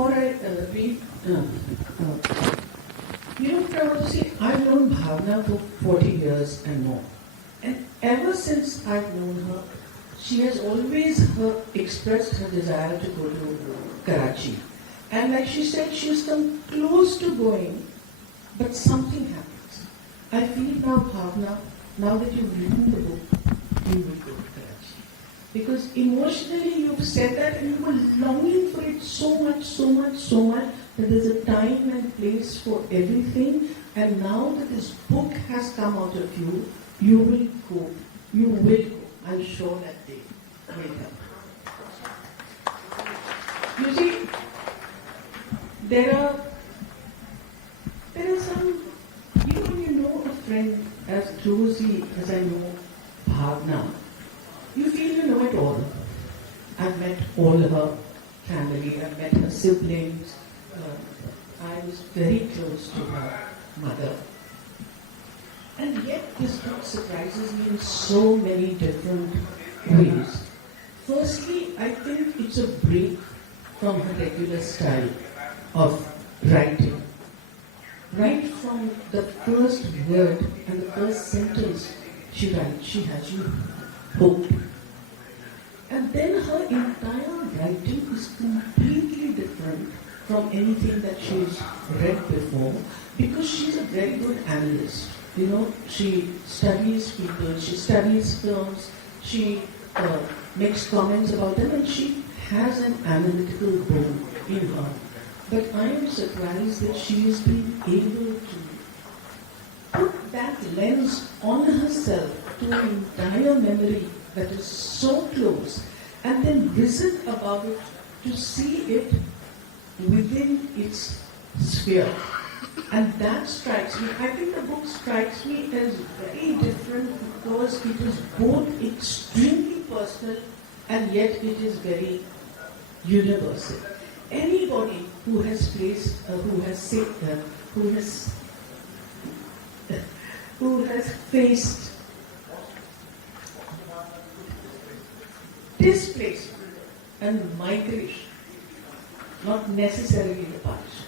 before I read, I want to say, I've known Bhavna for 40 years and more. And ever since I've known her, she has always expressed her desire to go to Karachi. And like she said, she's come close to going, but something happens. I feel now, Bhavna, now that you've written the book, you will go to Karachi. Because emotionally you've said that and you were longing for it so much, that there's a time and place for everything. And now that this book has come out of you, you will go. You will go. I'm sure that day will come. You see, there are some, when you know a friend as closely as I know Bhavna, you feel you know it all. I've met all her family, I've met her siblings, I was very close to her mother. And yet this book surprises me in so many different ways. Firstly, I think it's a break from her regular style of writing. Right from the first word and the first sentence she writes, she has you hooked. And then her entire writing is completely different from anything that she's read before, because she's a very good analyst. She studies people, she studies films, she makes comments about them, and she has an analytical bone in her. But I am surprised that she has been able to put that lens on herself to an entire memory that is so close, and then visit about it to see it within its sphere. And that strikes me. I think the book strikes me as very different because it is both extremely personal and yet it is very universal. Anybody who has faced, who has faced displacement and migration, not necessarily the partition,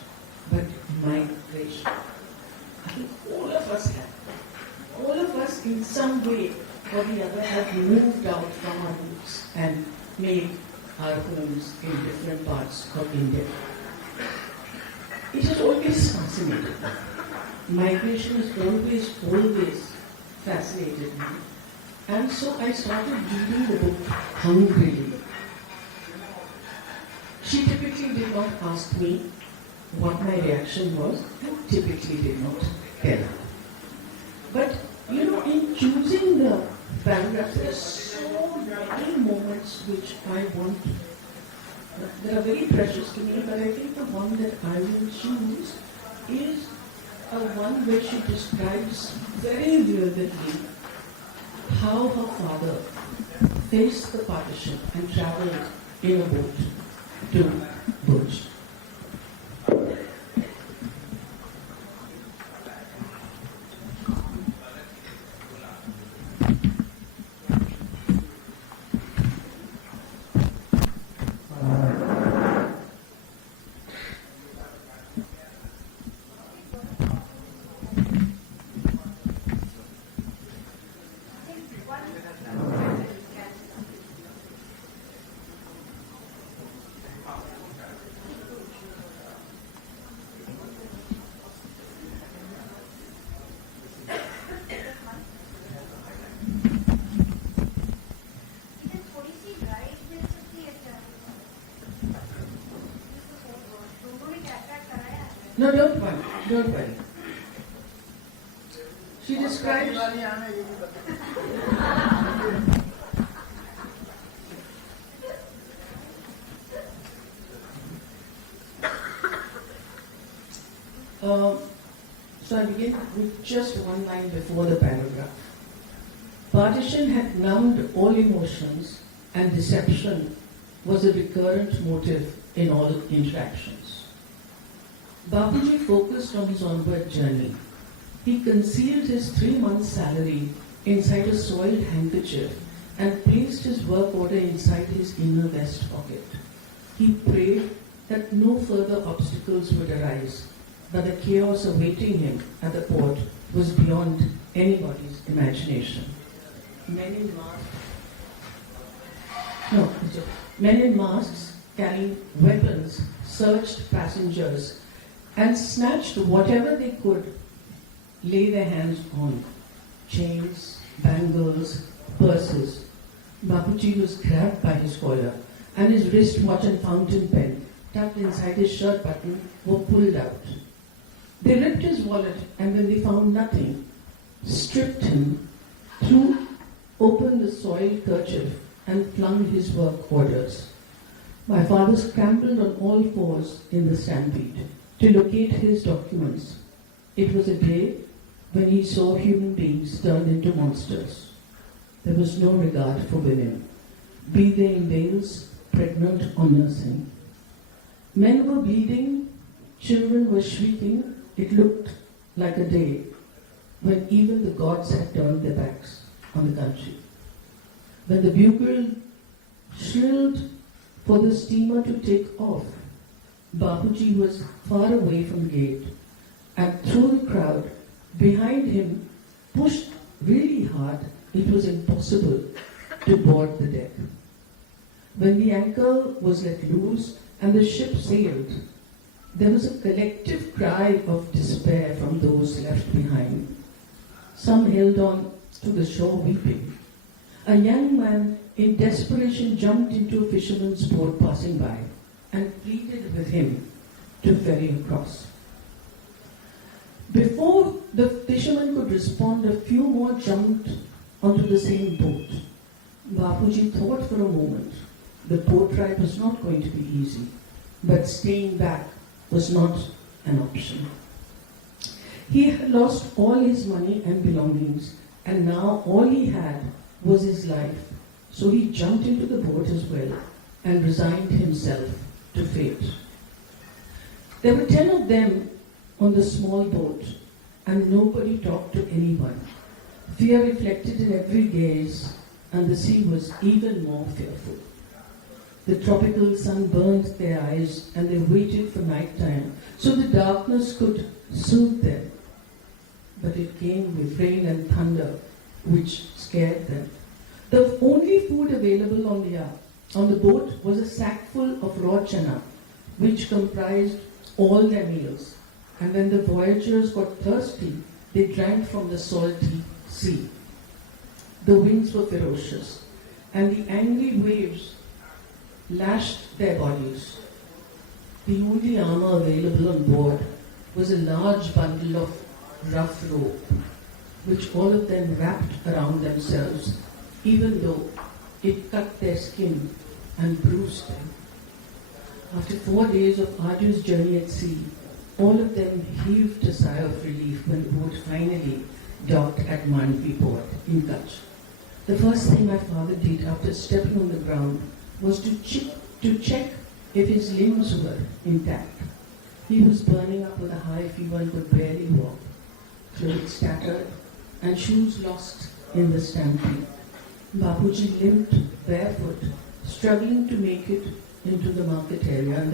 but migration. I think all of us have. All of us in some way or the other have moved out from our roots and made our homes in different parts of India. It has always fascinated me. Migration has always fascinated me. And so I started reading the book hungrily. She typically did not ask me what my reaction was. I typically did not tell her. But, in choosing the paragraphs, there are so many moments which I want, that are very precious to me, but I think the one that I will choose is one which she describes very vividly how her father faced the partition and traveled in a boat to Burj. No, don't worry. She describes... So I begin with just one line before the paragraph. Partition had numbed all emotions, and deception was a recurrent motive in all interactions. Bapuji focused on his onward journey. He concealed his 3 months' salary inside a soiled handkerchief and placed his work order inside his inner vest pocket. He prayed that no further obstacles would arise, but the chaos awaiting him at the port was beyond anybody's imagination. Men in masks, men in masks carrying weapons searched passengers and snatched whatever they could lay their hands on. Chains, bangles, purses. Bapuji was grabbed by his collar, and his wristwatch and fountain pen, tucked inside his shirt button, were pulled out. They ripped his wallet, and when they found nothing, stripped him, threw open the soiled kerchief, and flung his work orders. My father scrambled on all fours in the stampede to locate his documents. It was a day when he saw human beings turned into monsters. There was no regard for women, be they in Wales, pregnant or nursing. Men were bleeding, children were shrieking. It looked like a day when even the gods had turned their backs on the country. When the bugle shrilled for the steamer to take off, Bapuji was far away from the gate, and through the crowd behind him, pushed really hard, it was impossible to board the deck. When the anchor was let loose and the ship sailed, there was a collective cry of despair from those left behind. Some held on to the shore weeping. A young man in desperation jumped into a fisherman's boat passing by and pleaded with him to ferry across. Before the fisherman could respond, a few more jumped onto the same boat. Bapuji thought for a moment. The boat ride was not going to be easy, but staying back was not an option. He had lost all his money and belongings, and now all he had was his life. So he jumped into the boat as well and resigned himself to fate. There were 10 of them on the small boat, and nobody talked to anyone. Fear reflected in every gaze, and the sea was even more fearful. The tropical sun burned their eyes, and they waited for night time so the darkness could soothe them. But it came with rain and thunder, which scared them. The only food available on the boat was a sackful of raw chana, which comprised all their meals. And when the voyagers got thirsty, they drank from the salty sea. The winds were ferocious, and the angry waves lashed their bodies. The only armor available on board was a large bundle of rough rope, which all of them wrapped around themselves, even though it cut their skin and bruised them. After 4 days of arduous journey at sea, all of them heaved a sigh of relief when the boat finally docked at Manvi port in Kutch. The first thing my father did after stepping on the ground was to check if his limbs were intact. He was burning up with a high fever and could barely walk, clothes tattered and shoes lost in the stampede. Bapuji limped barefoot, struggling to make it into the market area, and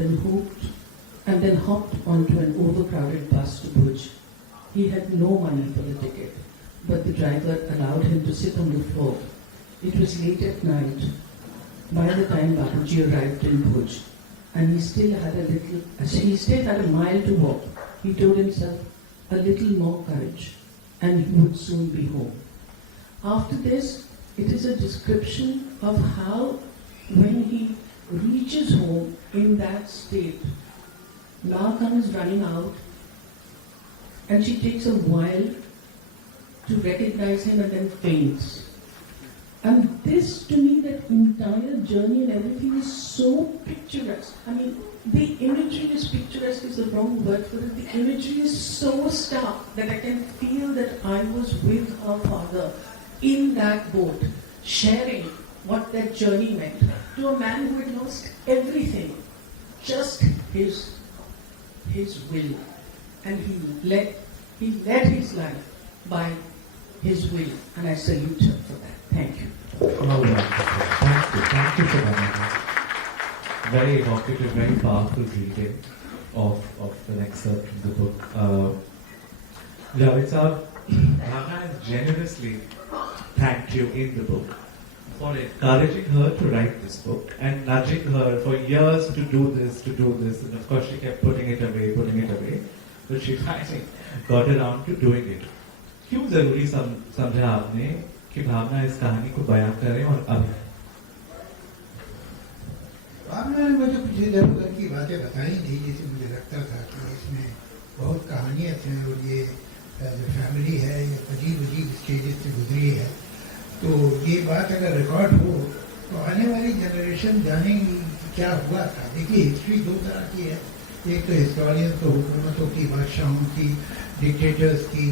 then hopped onto an overcrowded bus to Bhuj. He had no money for the ticket, but the driver allowed him to sit on the floor. It was late at night by the time Bapuji arrived in Bhuj, and he still had a mile to walk. He told himself a little more courage, and he would soon be home. After this, it is a description of how, when he reaches home in that state, Khan is running out, and she takes a while to recognize him and then faints. And this, to me, that entire journey and everything is so picturesque. I mean, the imagery is picturesque is the wrong word for it. The imagery is so stark that I can feel that I was with her father in that boat, sharing what that journey meant to a man who had lost everything, just his will. And he led his life by his will, and I salute him for that. Thank you. Oh, thank you for that. very evocative, very powerful reading of an excerpt from the book. Javed Saab, Bhavna has generously thanked you in the book for encouraging her to write this book and nudging her for years to do this, and of course she kept putting it away, but she finally got around to doing it. क्यों जरूरी समझा आपने कि भावना इस कहानी को बयां करें और अब भावना ने मुझे कुछ इधर उधर की बातें बताई थी जिससे मुझे लगता था कि इसमें बहुत कहानियाँ थी और ये जो फैमिली है ये अजीब अजीब स्टेजेस से गुजरी है, तो ये बात अगर रिकॉर्ड हो तो आने वाली जनरेशन जानेगी क्या हुआ था। देखिए हिस्ट्री दो तरह की है, एक तो हिस्टोरियन तो हुकूमतों की, बादशाहों की, डिक्टेटर्स की,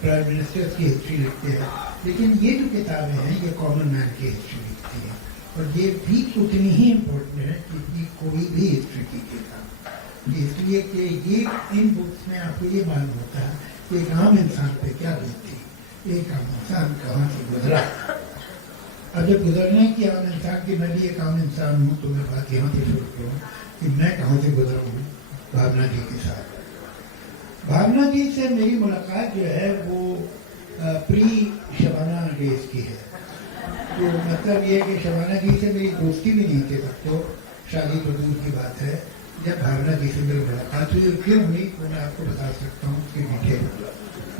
प्राइम मिनिस्टर्स की हिस्ट्री लिखते हैं, लेकिन ये जो किताबें हैं ये कॉमन मैन की हिस्ट्री लिखती है और ये भी उतनी ही इम्पोर्टेंट है जितनी कोई भी हिस्ट्री की किताब, इसलिए कि ये इन बुक्स में आपको ये मालूम होता है कि एक आम इंसान पे क्या बीती, एक आम इंसान कहाँ से गुजरा। अब जब गुजरने की आम इंसान की मैं भी एक आम इंसान हूँ तो मैं बात यहाँ से शुरू करूँ कि मैं कहाँ से गुजरा हूँ भावना जी के साथ। भावना जी से मेरी मुलाकात जो है वो प्री शबाना डेज की है, तो मतलब ये कि शबाना जी से मेरी दोस्ती भी नहीं थी तब, तो शादी तो दूर की बात है। जब भावना जी से मेरी मुलाकात हुई और क्यों हुई वो मैं आपको बता सकता हूँ उसकी डिटेल,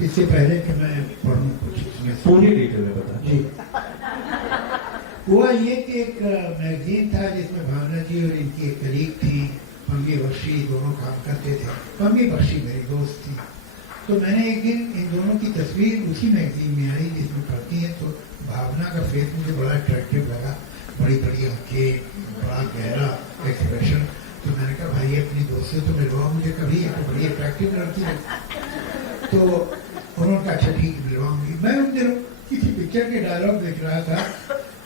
इससे पहले कि मैं पढ़ूँ कुछ इसमें पूरी डिटेल में बता जी। हुआ ये कि एक मैगजीन था जिसमें भावना जी और इनकी एक कलीग थी पम्मी बख्शी, दोनों काम करते थे। पम्मी बख्शी मेरी दोस्त थी, तो मैंने एक दिन इन दोनों की तस्वीर उसी मैगजीन में आई जिसमें पढ़ती है, तो भावना का फेस मुझे बड़ा अट्रैक्टिव लगा, बड़ी बड़ी आंखें, बड़ा गहरा एक्सप्रेशन, तो मैंने कहा भाई अपनी दोस्त से तो मिलवाओ मुझे कभी, तो बड़ी अट्रैक्टिव लड़की है। तो उन्होंने कहा अच्छा ठीक मिलवाऊंगी। मैं उन दिनों किसी पिक्चर के डायलॉग देख रहा था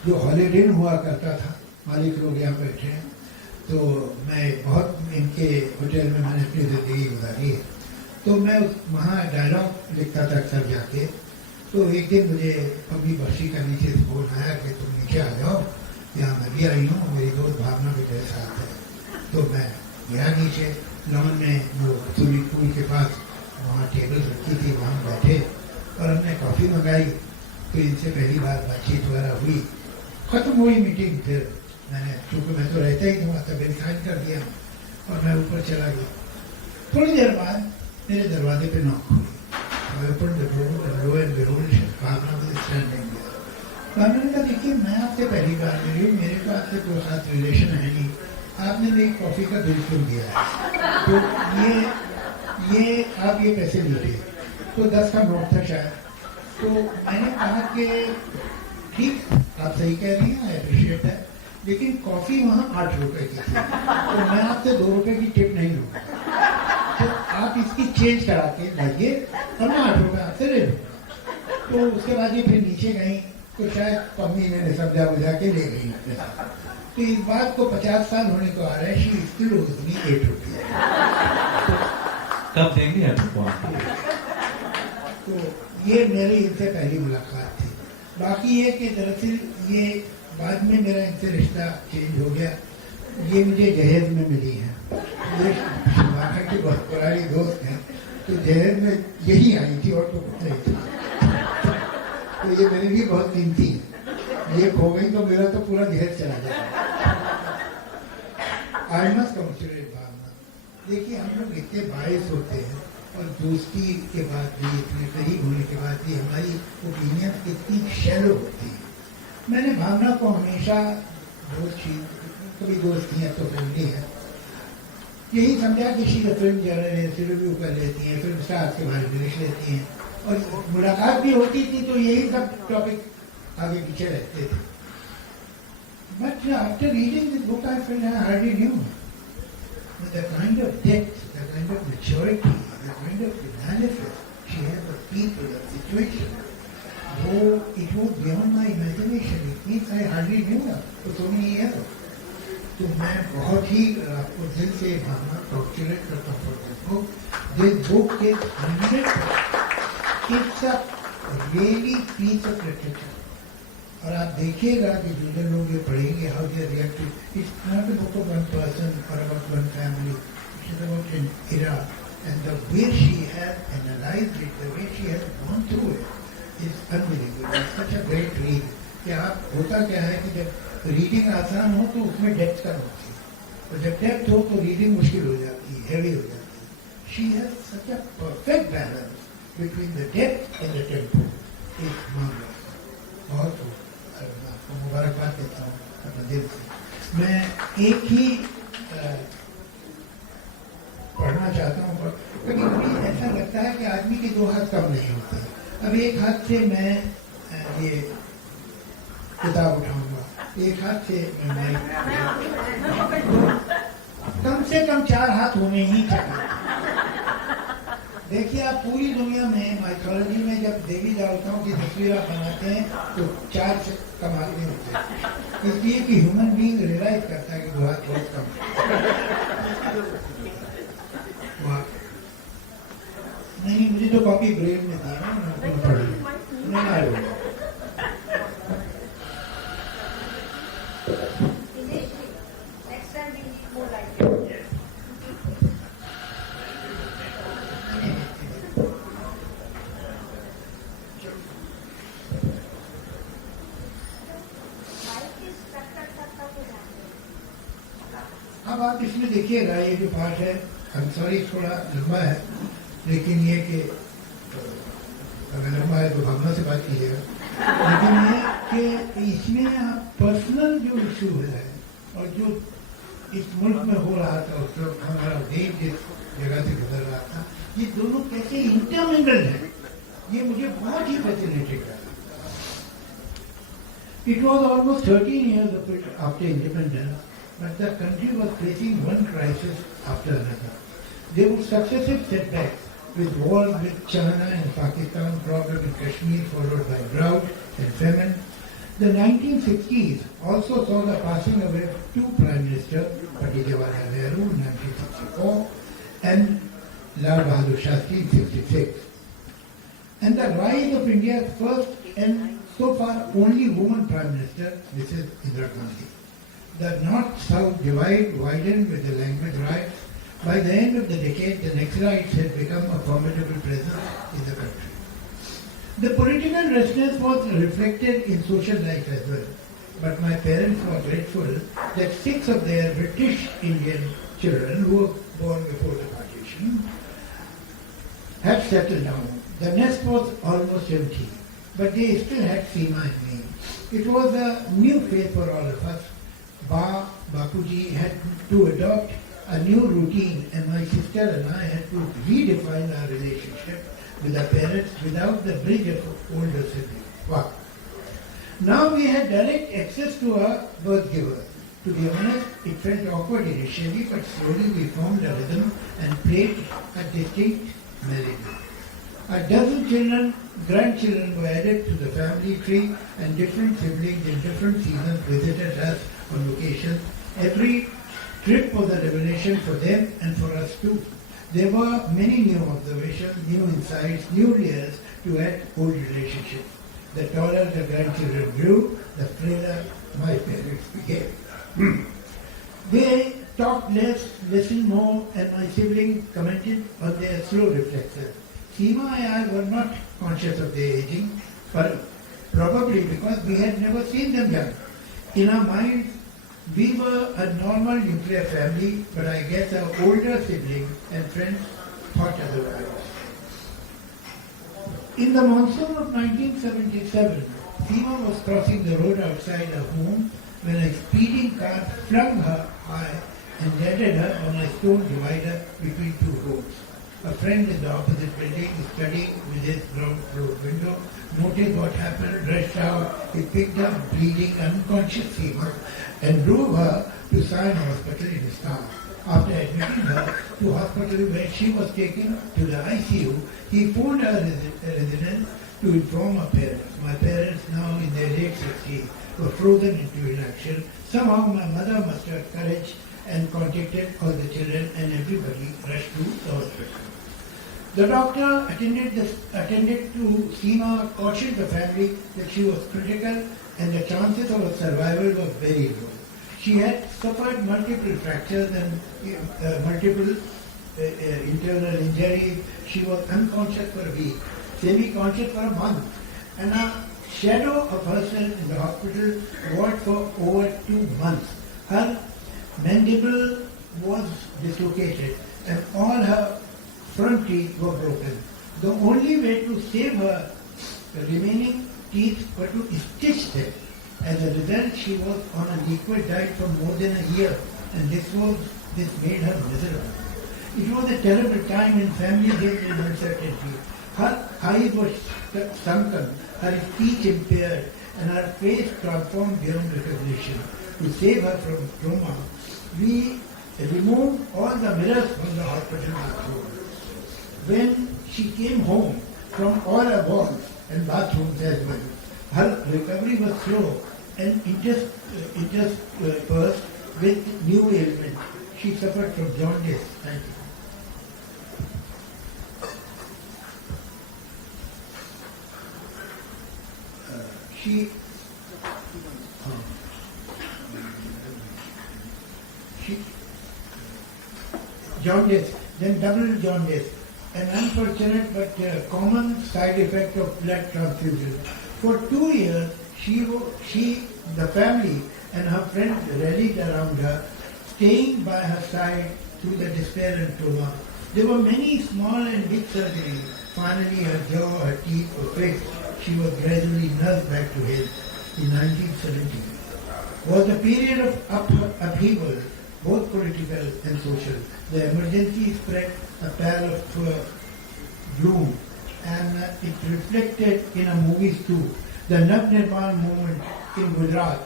जो हॉलीडे हुआ करता था, मालिक लोग यहाँ बैठे हैं, तो मैं बहुत इनके होटल में मैंने अपनी जिंदगी गुजारी है, तो मैं वहाँ डायलॉग लिखता था अक्सर जाके। तो एक दिन मुझे पम्मी बख्शी का नीचे से फोन आया कि तुम नीचे आ जाओ, यहाँ मैं भी आई हूँ, मेरी दोस्त भावना भी मेरे साथ है। तो मैं गया नीचे, लॉन में वो स्विमिंग पूल के पास वहाँ टेबल रखी थी, वहाँ बैठे और हमने कॉफ़ी मंगाई। तो इनसे पहली बार बातचीत वगैरह हुई, ख़त्म हुई मीटिंग। फिर मैंने चूँकि मैं तो रहता ही था तब साइन कर दिया और मैं ऊपर चला गया। थोड़ी देर बाद मेरे दरवाजे पे नॉक हुई, भावना ने कहा देखिए मैं आपसे पहली बार मिली हूँ, मेरे को आपसे कोई खास रिलेशन है नहीं, आपने मेरी कॉफ़ी का बिल क्यों दिया है, तो ये आप ये पैसे लीजिए। तो 10 का नोट था शायद। तो मैंने कहा कि ठीक आप सही कह रही हैं, आई अप्रिशिएट है, लेकिन कॉफ़ी वहाँ 8 रुपए की थी, तो मैं आपसे 2 रुपए की टिप नहीं लूँगा, तो आप इसकी चेंज करा के लाइए और मैं 8 रुपए आपसे ले लूँ। तो उसके बाद ये फिर नीचे गई, तो शायद पम्मी मैंने समझा बुझा के ले गई अपने साथ। तो इस बात को 50 साल होने को आ रहा है, शी स्टिल ओज मी 8 रुपये। कब देंगे आपको? तो ये मेरी इनसे पहली मुलाकात थी। बाकी ये कि दरअसल ये बाद में मेरा इनसे रिश्ता चेंज हो गया। ये मुझे जहेज में मिली है, ये शबाना की बहुत पुरानी दोस्त है, तो जहेज में यही आई थी और तो कुछ नहीं था। तो ये मेरे लिए बहुत कीमती है, ये खो गई तो मेरा तो पूरा जहेज चला जाएगा। आई मस्ट कॉन्सिडर भावना। देखिए हम लोग इतने बायस होते हैं और दोस्ती के बाद भी, इतने करीब होने के बाद भी हमारी ओपिनियन कितनी शैलो होती है। मैंने भावना को हमेशा दोस्त, कभी दोस्त नहीं है तो फैमिली है, यही समझा कि शी फिल्म जर्नलिस्ट, रिव्यू कर लेती हैं, फिल्म स्टार्स के बारे में लिख लेती हैं और मुलाकात भी होती थी तो यही सब टॉपिक आगे पीछे रहते थे। But after reading this book I feel I hardly new the kind of depth, the kind of maturity, the kind of analysis she has of people, of situation, though it was beyond my imagination. It means I hardly knew her for so many years. तो मैं बहुत ही आपको दिल से भावना congratulate करता हूँ for this book. This book is 100%, it's a really piece of literature. और आप देखिएगा कि जूनियर लोग ये पढ़ेंगे how they react to it's not a book of one person और about one family, it's about an era and the way she has analysed it, the way she has gone through it is unbelievable, such a great read. कि आप होता क्या है कि जब reading आसान हो तो उसमें डेप्थ का होती है, और जब डेप्थ हो तो रीडिंग मुश्किल हो जाती है, हैवी हो जाती है। She has such a perfect balance between the depth and the tempo, is marvellous. बहुत आपको मुबारकबाद देता हूँ अपने दिल से। मैं एक ही पढ़ना चाहता हूँ, पर कभी कभी ऐसा लगता है कि आदमी के दो हाथ कम नहीं होते। अब एक हाथ से मैं ये किताब उठाऊंगा, एक हाथ से मैं कम से कम 4 हाथ होने ही चाहिए। देखिए आप पूरी दुनिया में माइथोलॉजी में जब देवी देवताओं की तस्वीर आप बनाते हैं तो 4 से कम हाथ नहीं होते, इसलिए कि ह्यूमन बीइंग रियलाइज करता है कि 2 हाथ बहुत कम है। नहीं, मुझे तो कॉपी ब्रेन में दी ना, मैं पढ़ लूँ। Next time we need more like it. अब आप इसमें देखिएगा ये जो पाठ है, सॉरी थोड़ा लंबा है, लेकिन ये कि अगर लंबा है तो भावना से बात कीजिएगा, लेकिन ये कि इसमें आप पर्सनल जो इशू है और जो इस मुल्क में हो रहा था उस वक्त हमारा देश जिस जगह से गुजर रहा था, ये दोनों कैसे इंटरमिंगल्ड है, ये मुझे बहुत ही फैसिनेटेड है। It was almost 13 years after independence, but the country was facing one crisis after another. There were successive setbacks with wars with China and Pakistan, problem in Kashmir followed by drought and famine. The 1960s also saw the passing away of 2 Prime Ministers, Pandit Jawaharlal Nehru in 1964 and Lal Bahadur Shastri in 1966. And the rise of India's first and so far only woman Prime Minister, Mrs. Indira Gandhi. The North-South divide widened with the language riots. By the end of the decade, the Naxalites had become a formidable presence in the country. The political restlessness was reflected in social life as well. But my parents were grateful that 6 of their British Indian children who were born before the partition had settled down. The nest was almost empty, but they still had Seema and me. It was a new phase for all of us. Bapuji had to adopt a new routine, and my sister and I had to redefine our relationship with our parents without the bridge of older siblings. Wow. Now we had direct access to our birth giver. To be honest, it felt awkward initially, but slowly we formed a rhythm and played a distinct melody. A dozen children, grandchildren were added to the family tree, and different siblings in different seasons visited us on occasions. Every trip was a revelation for them and for us too. There were many new observations, new insights, new layers to add old relationships. The taller the grandchildren grew, the frailer my parents became. They talked less, listened more, and my siblings commented on their slow reflexes. Seema and I were not conscious of their aging, probably because we had never seen them young. In our minds, we were a normal nuclear family, but I guess our older siblings and friends thought otherwise. In the monsoon of 1977, Seema was crossing the road outside her home when a speeding car flung her high and landed her on a stone divider between 2 roads. A friend in the opposite building, studying with his ground floor window, noticed what happened, rushed out. He picked up bleeding, unconscious Seema and drove her to Sion Hospital in his car. After admitting her to hospital where she was taken to the ICU, he phoned her residence to inform her parents. My parents, now in their late 60s, were frozen into inaction. Somehow my mother mustered courage and contacted all the children, and everybody rushed to the hospital. The doctor attended to Seema, cautioned the family that she was critical and the chances of her survival were very low. She had suffered multiple fractures and multiple internal injuries. She was unconscious for a week, semi-conscious for a month, and a shadow of herself in the hospital was for over 2 months. Her mandible was dislocated and all her front teeth were broken. The only way to save her remaining teeth were to stitch them. As a result, she was on a liquid diet for more than a year, and this made her miserable. It was a terrible time in family guilt and uncertainty. Her eyes were sunken, her speech impaired, and her face transformed beyond recognition. To save her from trauma, we removed all the mirrors from the hospital bathroom. When she came home from all her walls and bathrooms as well, her recovery was slow and interspersed with new ailments. She suffered from jaundice. Thank you. Jaundice, then double jaundice, an unfortunate but common side effect of blood transfusion. For 2 years, the family and her friends rallied around her, staying by her side through the despair and trauma. There were many small and big surgeries. Finally, her jaw, her teeth were fixed. She was gradually nursed back to health in 1970. Was a period of upheaval, both political and social. The emergency spread a pall of gloom, and it reflected in her movies too. The Navnirman movement in Gujarat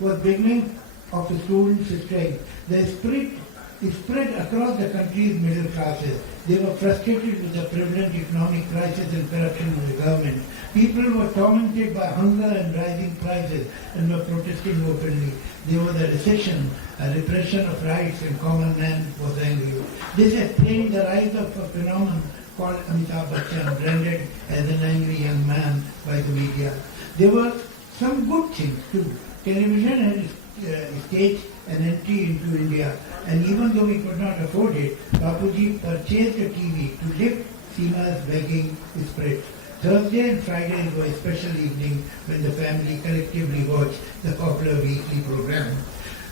was beginning of the students' strength. The spirit spread across the country's middle classes. They were frustrated with the prevalent economic crisis and corruption in the government. People were tormented by hunger and rising prices and were protesting openly. There was a recession, a repression of rights, and common man was angry. This explained the rise of a phenomenon called Amitabh Bachchan, branded as an angry young man by the media. There were some good things too. Television had staged an entry into India, and even though we could not afford it, Bapuji purchased a TV to lift Seema's begging spirit. Thursday and Fridays were special evenings when the family collectively watched the popular weekly program,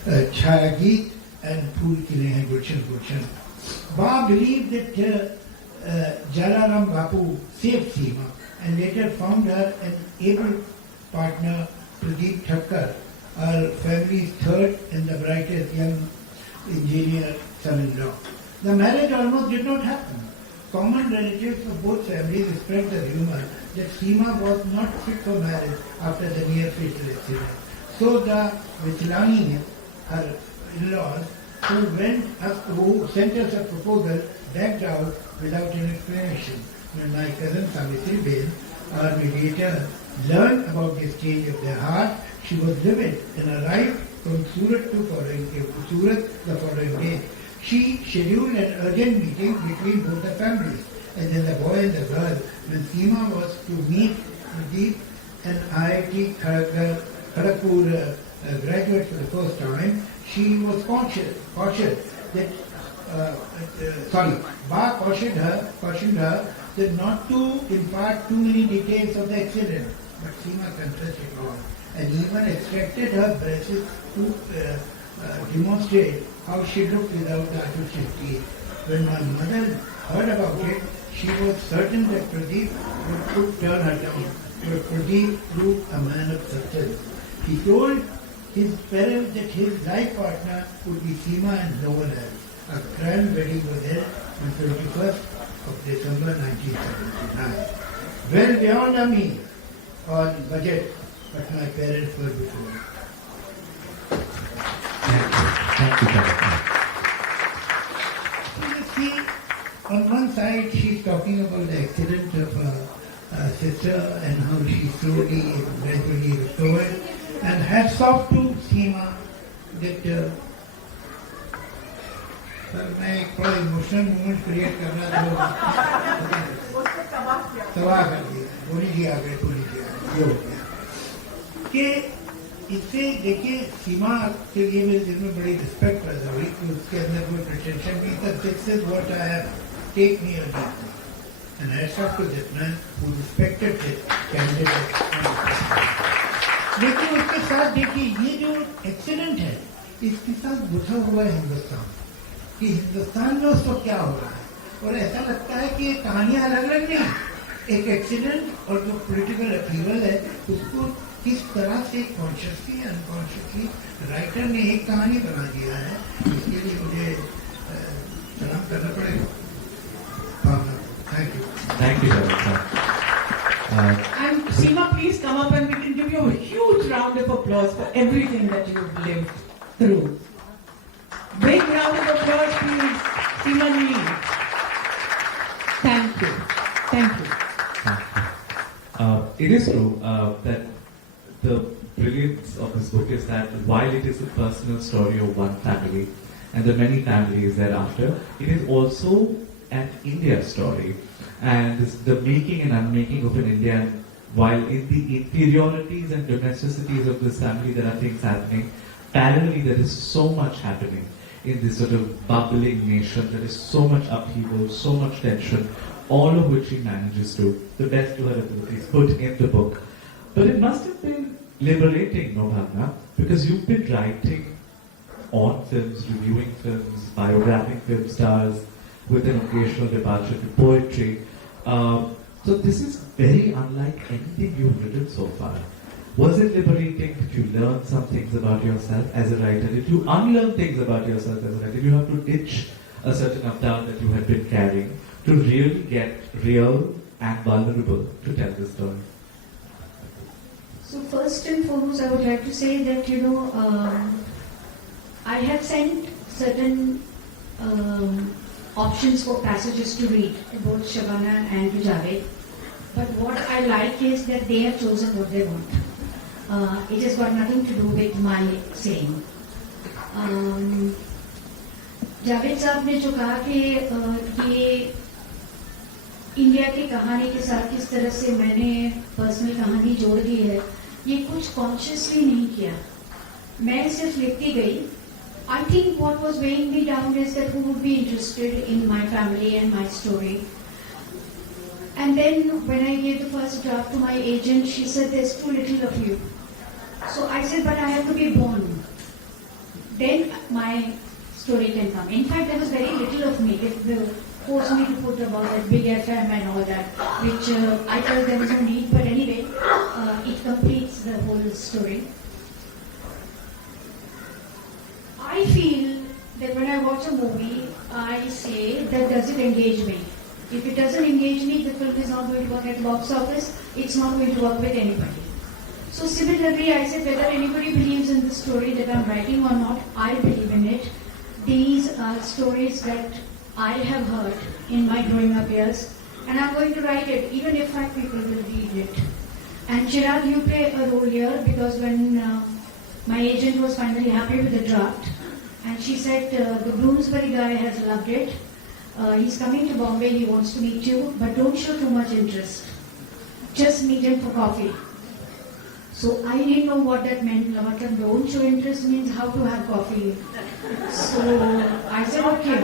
Chhaya Geet and Phool Khile Hain Gulshan Gulshan. Ba believed that Jalaram Bapu saved Seema and later found her an able partner, Pradeep Thakkar, our family's third and the brightest young engineer son-in-law. The marriage almost did not happen. Common relatives of both families spread the rumor that Seema was not fit for marriage after the near-fatal accident. So the Vichlani, her in-laws, who sent us a proposal, backed out without an explanation. When my cousin Savitri Ben, our mediator, learned about this change of their heart, she was livid and arrived from Surat the following day. She scheduled an urgent meeting between both the families, and then the boy and the girl. When Seema was to meet Pradeep, an IIT Kharagpur graduate for the first time, she was cautious that Ba cautioned her that not to impart too many details of the accident, but Seema confessed it all, and even extracted her braces to demonstrate how she looked without the artificial teeth. When my mother heard about it, she was certain that Pradeep would turn her down, but Pradeep proved a man of substance. He told his parents that his life partner would be Seema and no one else. A grand wedding was held on 21st of December 1979. Well beyond a means or budget, but my parents were before. Thank you, Javed. You see, on one side she's talking about the accident of her sister and how she slowly and gradually recovered. And hats off to Seema that sir मैं एक थोड़ा emotional moment create करना तबाह कर दिया बोली जी आ गए ये हो गया कि इससे देखिए सीमा के लिए मेरे दिल में बड़ी रिस्पेक्ट पैदा हुई कि उसके अंदर कोई प्रिटेंशन नहीं था. This is what I have, take me or leave me. And hats off to that man who respected his candidate. लेकिन उसके साथ देखिए ये जो एक्सीडेंट है इसके साथ गुथा हुआ है हिंदुस्तान, कि हिंदुस्तान में उस वक्त क्या हो रहा है. और ऐसा लगता है कि ये कहानियां अलग अलग नहीं, एक एक्सीडेंट और जो पॉलिटिकल अपीवल है उसको किस तरह से कॉन्शियसली अनकॉन्शियसली राइटर ने एक कहानी बना दिया है. इसके लिए मुझे सलाम करना पड़ेगा. Thank you. Thank you, Javed sir. And Seema, please come up and we can give you a huge round of applause for everything that you've lived through. Big round of applause, please. Seema Neel. Thank you. Thank you. It is true that the brilliance of this book is that while it is a personal story of one family and the many families thereafter, it is also an India story. And the making and unmaking of an India, while in the inferiorities and domesticities of this family there are things happening, parallelly there is so much happening in this sort of bubbling nation. There is so much upheaval, so much tension, all of which she manages to, the best to her abilities, put in the book. But it must have been liberating, no Bhavna, because you've been writing on films, reviewing films, biographing film stars, with an occasional departure to poetry. So this is very unlike anything you've written so far. Was it liberating? Did you learn some things about yourself as a writer? Did you unlearn things about yourself as a writer? Did you have to ditch a certain avatar that you had been carrying to really get real and vulnerable to tell this story? So first and foremost, I would like to say that, I have sent certain options for passages to read, to both Shabana and to Javed. But what I like is that they have chosen what they want. It has got nothing to do with my saying. Javed साहब ने जो कहा कि ये India की कहानी के साथ किस तरह से मैंने पर्सनल कहानी जोड़ दी है, ये कुछ कॉन्शियसली नहीं किया. मैं सिर्फ लिखती गई. I think what was weighing me down is that who would be interested in my family and my story. And then when I gave the first draft to my agent, she said there's too little of you. So I said, but I have to be born. Then my story can come. In fact, there was very little of me. They forced me to put about that big FM and all that, which I felt there was no need. But anyway, it completes the whole story. I feel that when I watch a movie, I say that does it engage me? If it doesn't engage me, the film is not going to work at the box office. It's not going to work with anybody. So similarly, I said whether anybody believes in the story that I'm writing or not, I believe in it. These are stories that I have heard in my growing up years, and I'm going to write it, even if 5 people will read it. And Chirag, you play a role here because when my agent was finally happy with the draft, and she said, the Bloomsbury guy has loved it. He's coming to Bombay, he wants to meet you, but don't show too much interest. Just meet him for coffee. So I didn't know what that meant. Don't show interest means how to have coffee. So I said, okay.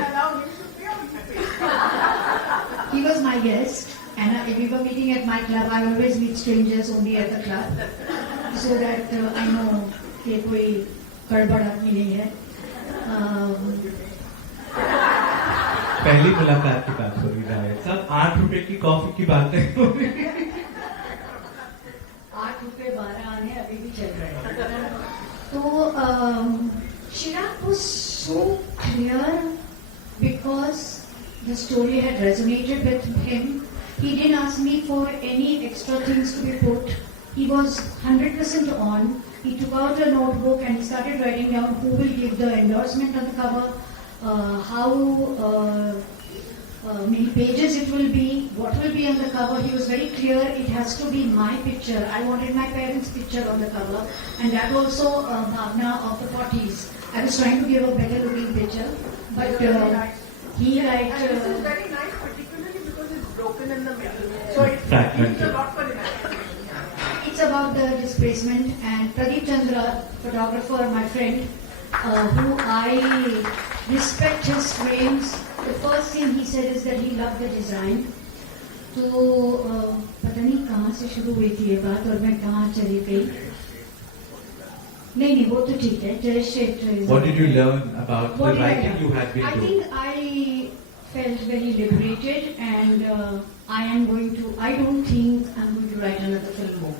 He was my guest, and if we were meeting at my club, I always meet strangers only at the club, so that I know कि कोई गड़बड़ आदमी नहीं है. पहली मुलाकात की बात हो रही है सब 8 रुपए की कॉफी की बात नहीं हो रही. 8 रुपए 12 आने अभी भी चल रहे हैं. तो Chirag was so clear because the story had resonated with him. He didn't ask me for any extra things to be put. He was 100% on. He took out a notebook and he started writing down who will give the endorsement on the cover, how many pages it will be, what will be on the cover. He was very clear, it has to be my picture. I wanted my parents' picture on the cover, and that also Bhavna of the 40s. I was trying to give a better looking picture, but he liked... And this is very nice, particularly because it's broken in the middle. So it means a lot for him. It's about the displacement, and Pradeep Chandra, photographer, my friend, who I respect his frames. The first thing he said is that he loved the design. तो पता नहीं कहाँ से शुरू हुई थी ये बात और मैं कहाँ चली गई. नहीं वो तो ठीक है. What did you learn about the writing you had been I doing? think I felt very liberated, and I don't think I'm going to write another film book.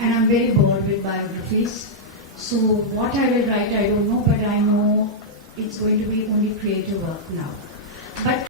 And I'm very bored with biographies. So what I will write, I don't know, but I know it's going to be only creative work now. But